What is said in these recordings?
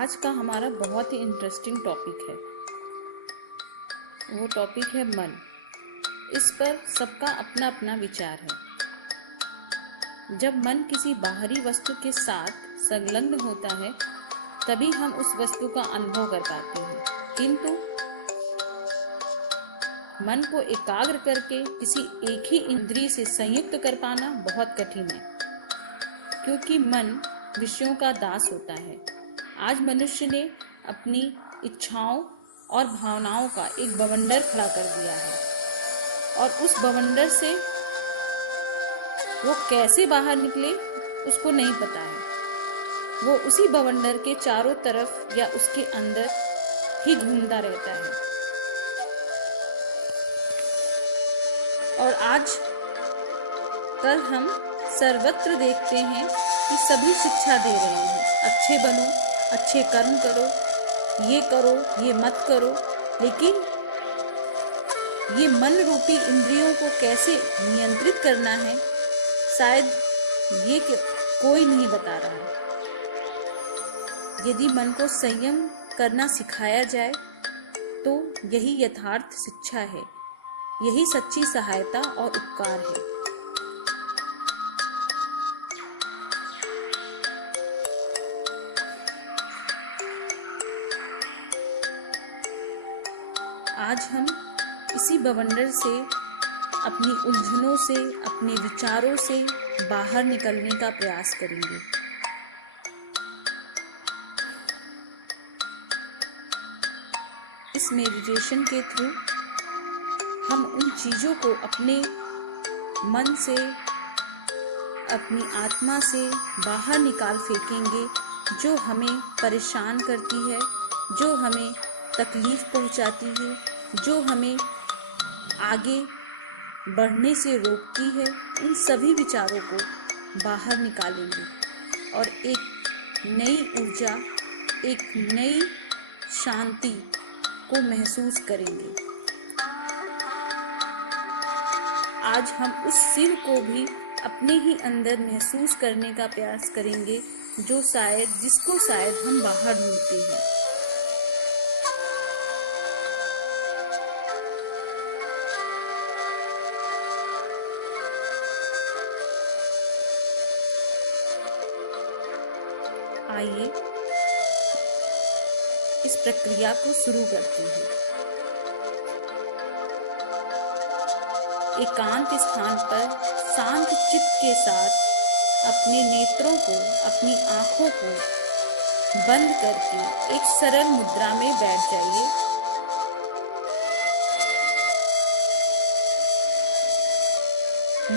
आज का हमारा बहुत ही इंटरेस्टिंग टॉपिक है। वो टॉपिक है मन। इस पर सबका अपना अपना विचार है। जब मन किसी बाहरी वस्तु के साथ संलग्न होता है तभी हम उस वस्तु का अनुभव कर पाते हैं, किंतु मन को एकाग्र करके किसी एक ही इंद्रिय से संयुक्त कर पाना बहुत कठिन है, क्योंकि मन विषयों का दास होता है। आज मनुष्य ने अपनी इच्छाओं और भावनाओं का एक बवंडर खड़ा कर दिया है और उस बवंडर से वो कैसे बाहर निकले उसको नहीं पता है। वो उसी बवंडर के चारों तरफ या उसके अंदर ही घूमता रहता है। और आज कल हम सर्वत्र देखते हैं कि सभी शिक्षा दे रहे हैं, अच्छे बनो, अच्छे कर्म करो, ये मत करो, लेकिन ये मन रूपी इंद्रियों को कैसे नियंत्रित करना है शायद ये कोई नहीं बता रहा है। यदि मन को संयम करना सिखाया जाए तो यही यथार्थ शिक्षा है, यही सच्ची सहायता और उपकार है। आज हम इसी बवंडर से, अपनी उलझनों से, अपने विचारों से बाहर निकलने का प्रयास करेंगे। इस मेडिटेशन के थ्रू हम उन चीज़ों को अपने मन से, अपनी आत्मा से बाहर निकाल फेंकेंगे जो हमें परेशान करती है, जो हमें तकलीफ पहुंचाती है, जो हमें आगे बढ़ने से रोकती है। इन सभी विचारों को बाहर निकालेंगे और एक नई ऊर्जा, एक नई शांति को महसूस करेंगे। आज हम उस शिव को भी अपने ही अंदर महसूस करने का प्रयास करेंगे जिसको शायद हम बाहर ढूंढते हैं। आइए इस प्रक्रिया को शुरू करते हैं। एकांत स्थान पर शांत चित्त के साथ अपने नेत्रों को, अपनी आंखों को बंद करके एक सरल मुद्रा में बैठ जाइए।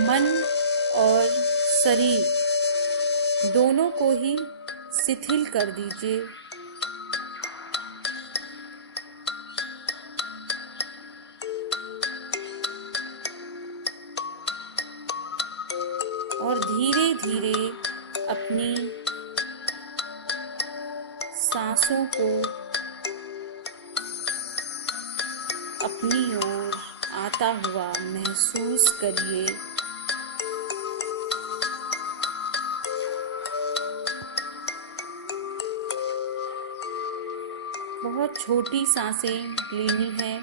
मन और शरीर दोनों को ही शिथिल कर दीजिए। और धीरे धीरे अपनी सांसों को अपनी ओर आता हुआ महसूस करिए। बहुत छोटी सांसें लेनी है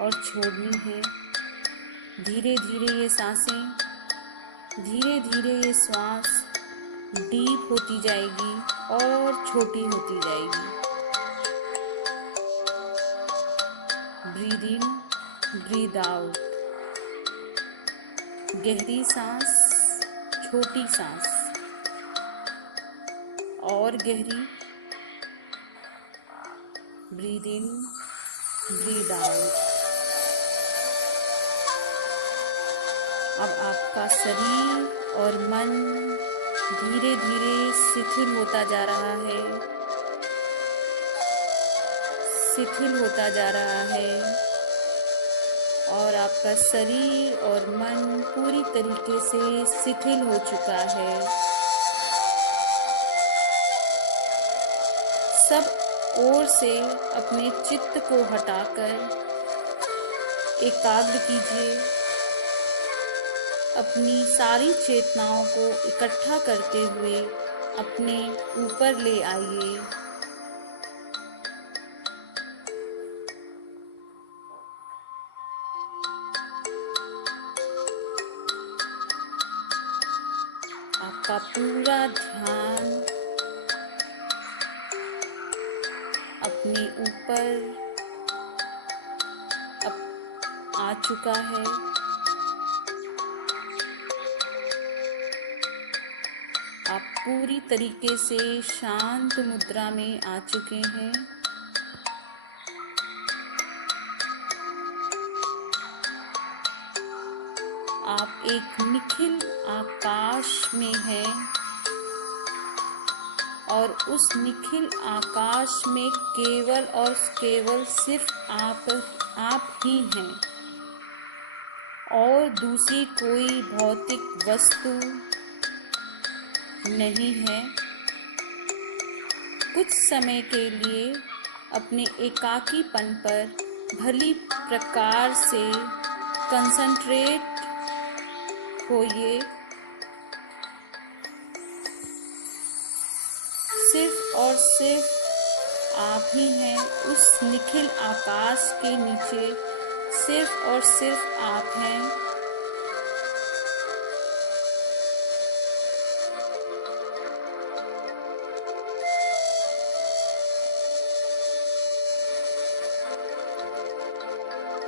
और छोड़नी है। धीरे धीरे ये सांसें, धीरे धीरे ये श्वास डीप होती जाएगी और छोटी होती जाएगी। Breathe in, breathe out. गहरी सांस, छोटी सांस और गहरी। Breathe in, breathe out. अब आपका शरीर और मन धीरे धीरे शिथिल होता जा रहा है, शिथिल होता जा रहा है और आपका शरीर और मन पूरी तरीके से शिथिल हो चुका है। सब ओर से अपने चित्त को हटाकर एकाग्र कीजिए। अपनी सारी चेतनाओं को इकट्ठा करते हुए अपने ऊपर ले आइए। आपका पूरा ध्यान अपने ऊपर आ चुका है। आप पूरी तरीके से शांत मुद्रा में आ चुके हैं। आप एक निखिल आकाश में हैं और उस निखिल आकाश में केवल और केवल सिर्फ आप ही हैं और दूसरी कोई भौतिक वस्तु नहीं है। कुछ समय के लिए अपने एकाकीपन पर भली प्रकार से कंसंट्रेट होइए। सिर्फ और सिर्फ आप ही हैं उस निखिल आकाश के नीचे, सिर्फ और सिर्फ आप हैं।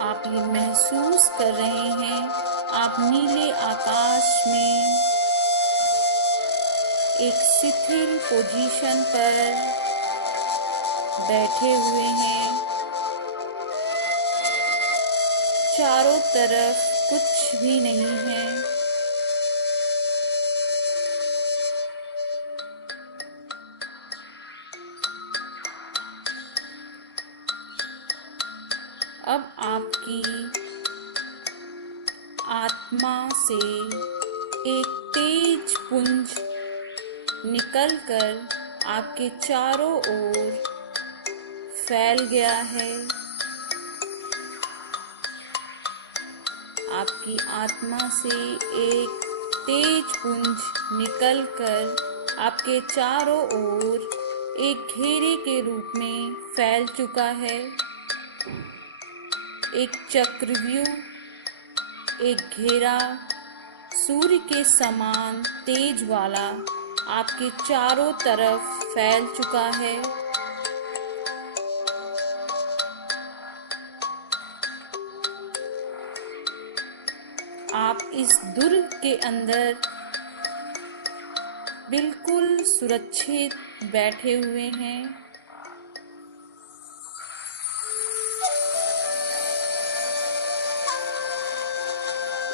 आप ये महसूस कर रहे हैं, आप नीले आकाश में एक शिथिल पोजीशन पर बैठे हुए हैं। चारों तरफ कुछ भी नहीं है। अब आपकी आत्मा से एक तेज पुंज निकलकर आपके चारों ओर फैल गया है। आपकी आत्मा से एक तेज पुंज निकलकर आपके चारों ओर एक घेरे के रूप में फैल चुका है। एक चक्रव्यूह, एक घेरा सूर्य के समान तेज वाला आपके चारों तरफ फैल चुका है। आप इस दुर्ग के अंदर बिल्कुल सुरक्षित बैठे हुए हैं।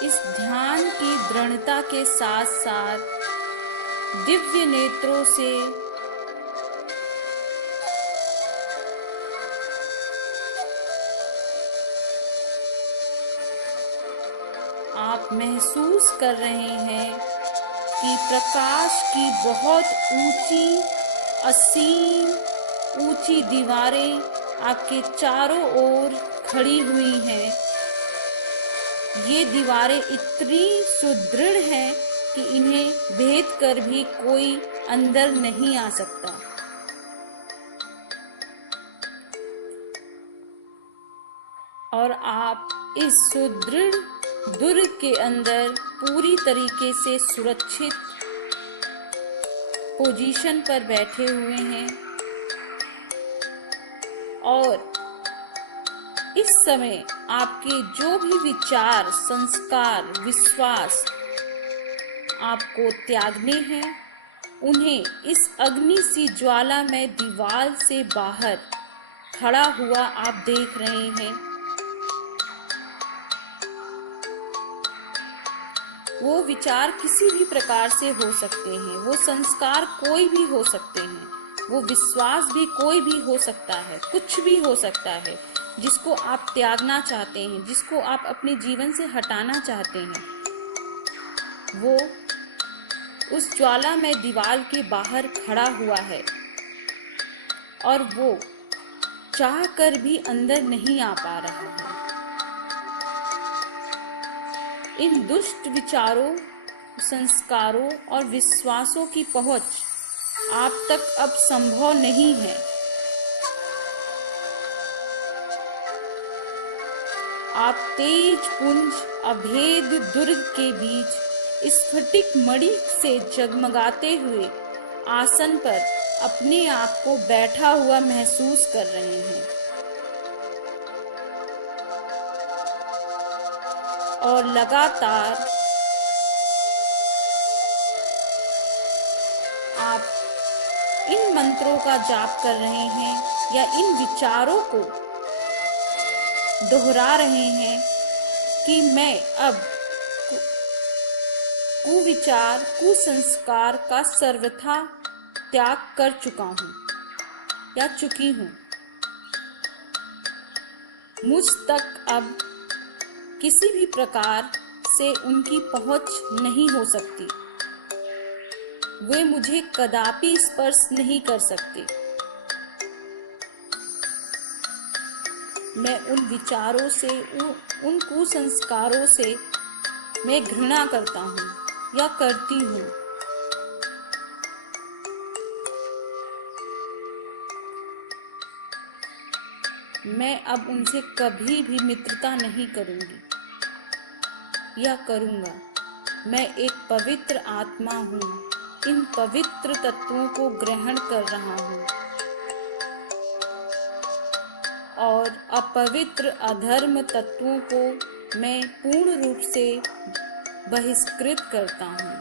इस ध्यान की दृढ़ता के साथ साथ दिव्य नेत्रों से आप महसूस कर रहे हैं कि प्रकाश की बहुत ऊंची, असीम ऊंची दीवारें आपके चारों ओर खड़ी हुई हैं। ये दीवारें इतनी सुदृढ़ हैं कि इन्हें भेद कर भी कोई अंदर नहीं आ सकता। और आप इस सुदृढ़ दुर्ग के अंदर पूरी तरीके से सुरक्षित पोजीशन पर बैठे हुए हैं और इस समय आपके जो भी विचार, संस्कार, विश्वास आपको त्यागने हैं, उन्हें इस अग्नि सी ज्वाला में दीवार से बाहर खड़ा हुआ आप देख रहे हैं। वो विचार किसी भी प्रकार से हो सकते हैं, वो संस्कार कोई भी हो सकते हैं, वो विश्वास भी कोई भी हो सकता है, कुछ भी हो सकता है जिसको आप त्यागना चाहते हैं, जिसको आप अपने जीवन से हटाना चाहते हैं। वो उस ज्वाला में दीवार के बाहर खड़ा हुआ है और वो चाह कर भी अंदर नहीं आ पा रहा है। इन दुष्ट विचारों, संस्कारों और विश्वासों की पहुंच आप तक अब संभव नहीं है। आप तेज पुंज अभेद दुर्ग के बीच स्फटिक मणि से जगमगाते हुए आसन पर अपने आप को बैठा हुआ महसूस कर रहे हैं और लगातार आप इन मंत्रों का जाप कर रहे हैं या इन विचारों को दोहरा रहे हैं कि मैं अब कुविचार कुसंस्कार का सर्वथा त्याग कर चुका हूँ या चुकी हूँ। मुझ तक अब किसी भी प्रकार से उनकी पहुँच नहीं हो सकती। वे मुझे कदापि स्पर्श नहीं कर सकते। मैं उन विचारों से, उन कुसंस्कारों से मैं घृणा करता हूँ या करती हूँ। मैं अब उनसे कभी भी मित्रता नहीं करूँगी या करूँगा। मैं एक पवित्र आत्मा हूँ, इन पवित्र तत्वों को ग्रहण कर रहा हूँ और अपवित्र अधर्म तत्वों को मैं पूर्ण रूप से बहिष्कृत करता हूँ।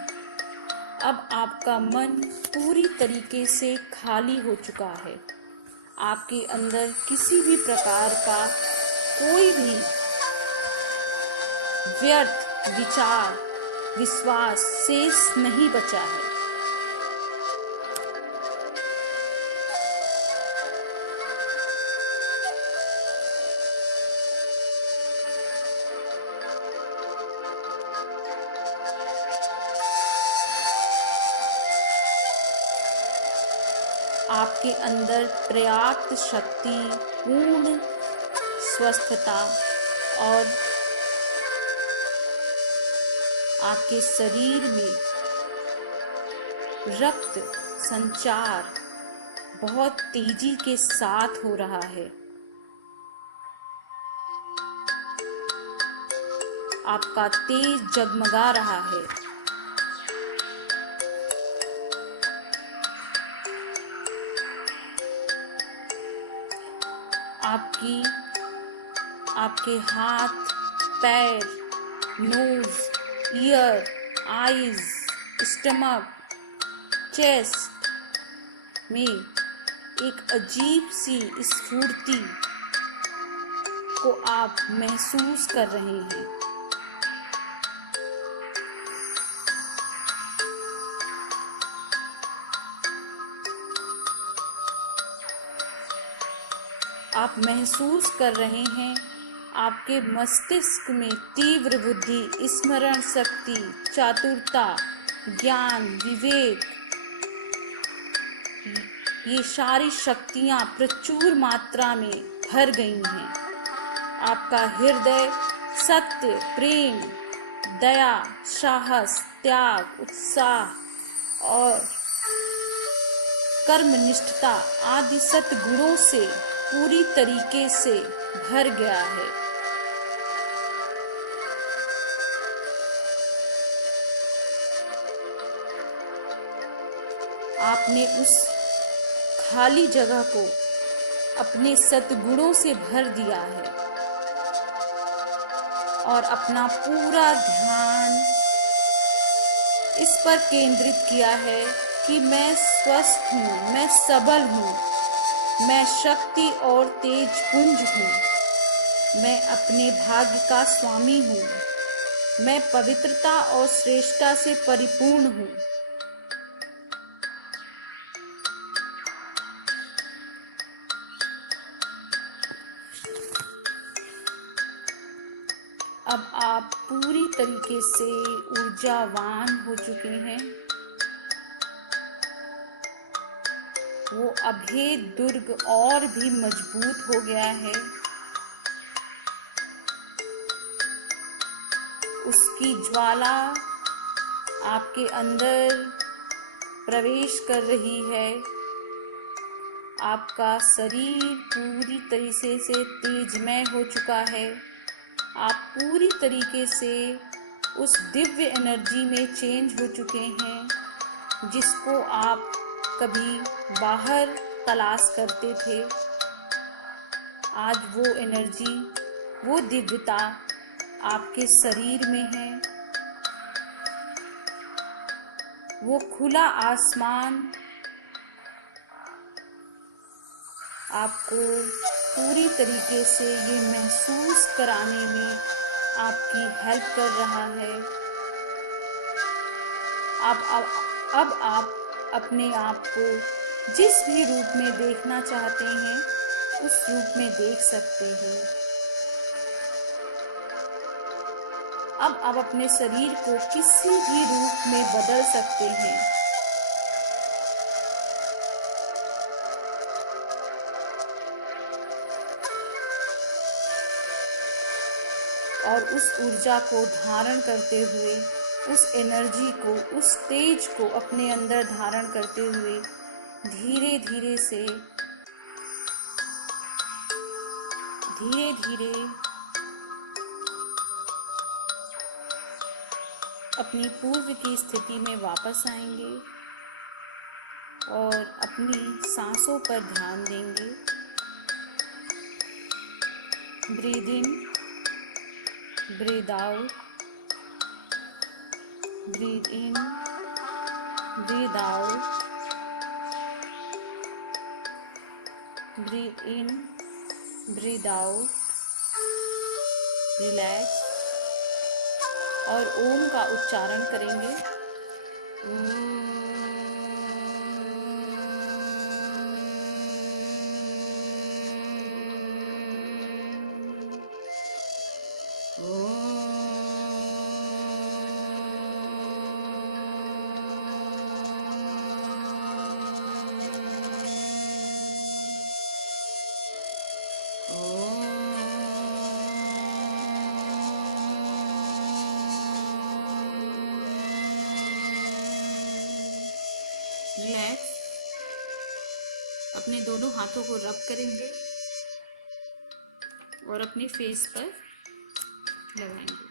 अब आपका मन पूरी तरीके से खाली हो चुका है। आपके अंदर किसी भी प्रकार का कोई भी व्यर्थ विचार, विश्वास शेष नहीं बचा है। आपके अंदर पर्याप्त शक्ति, पूर्ण स्वस्थता और आपके शरीर में रक्त संचार बहुत तेजी के साथ हो रहा है। आपका तेज जगमगा रहा है। आपके हाथ, पैर, nose, ear, eyes, stomach, chest में एक अजीब सी स्फूर्ति को आप महसूस कर रहे हैं। आप महसूस कर रहे हैं आपके मस्तिष्क में तीव्र बुद्धि, स्मरण शक्ति, चातुरता, ज्ञान, विवेक, ये सारी शक्तियाँ प्रचुर मात्रा में भर गई हैं। आपका हृदय सत्य, प्रेम, दया, साहस, त्याग, उत्साह और कर्मनिष्ठता आदि सद्गुणों से पूरी तरीके से भर गया है। आपने उस खाली जगह को अपने सद्गुणों से भर दिया है और अपना पूरा ध्यान इस पर केंद्रित किया है कि मैं स्वस्थ हूँ, मैं सबल हूँ, मैं शक्ति और तेज पुंज हूँ, मैं अपने भाग्य का स्वामी हूँ, मैं पवित्रता और श्रेष्ठता से परिपूर्ण हूँ। अब आप पूरी तरीके से ऊर्जावान हो चुके हैं। वो अभेद दुर्ग और भी मजबूत हो गया है। उसकी ज्वाला आपके अंदर प्रवेश कर रही है। आपका शरीर पूरी तरीके से तेजमय हो चुका है। आप पूरी तरीके से उस दिव्य एनर्जी में चेंज हो चुके हैं जिसको आप कभी बाहर तलाश करते थे। आज वो एनर्जी, वो दिव्यता आपके शरीर में है। वो खुला आसमान आपको पूरी तरीके से ये महसूस कराने में आपकी हेल्प कर रहा है। अब आप अपने आप को जिस भी रूप में देखना चाहते हैं उस रूप में देख सकते हैं। अब आप अपने शरीर को किसी भी रूप में बदल सकते हैं। और उस ऊर्जा को धारण करते हुए, उस एनर्जी को, उस तेज को अपने अंदर धारण करते हुए धीरे धीरे अपनी पूर्व की स्थिति में वापस आएंगे और अपनी सांसों पर ध्यान देंगे। Breathe in, breathe out, breathe in, breathe out, breathe in, breathe out, relax और ओम का उच्चारण करेंगे। रिलैक्स। अपने दोनों हाथों को रब करेंगे और अपने फेस पर लगाएंगे।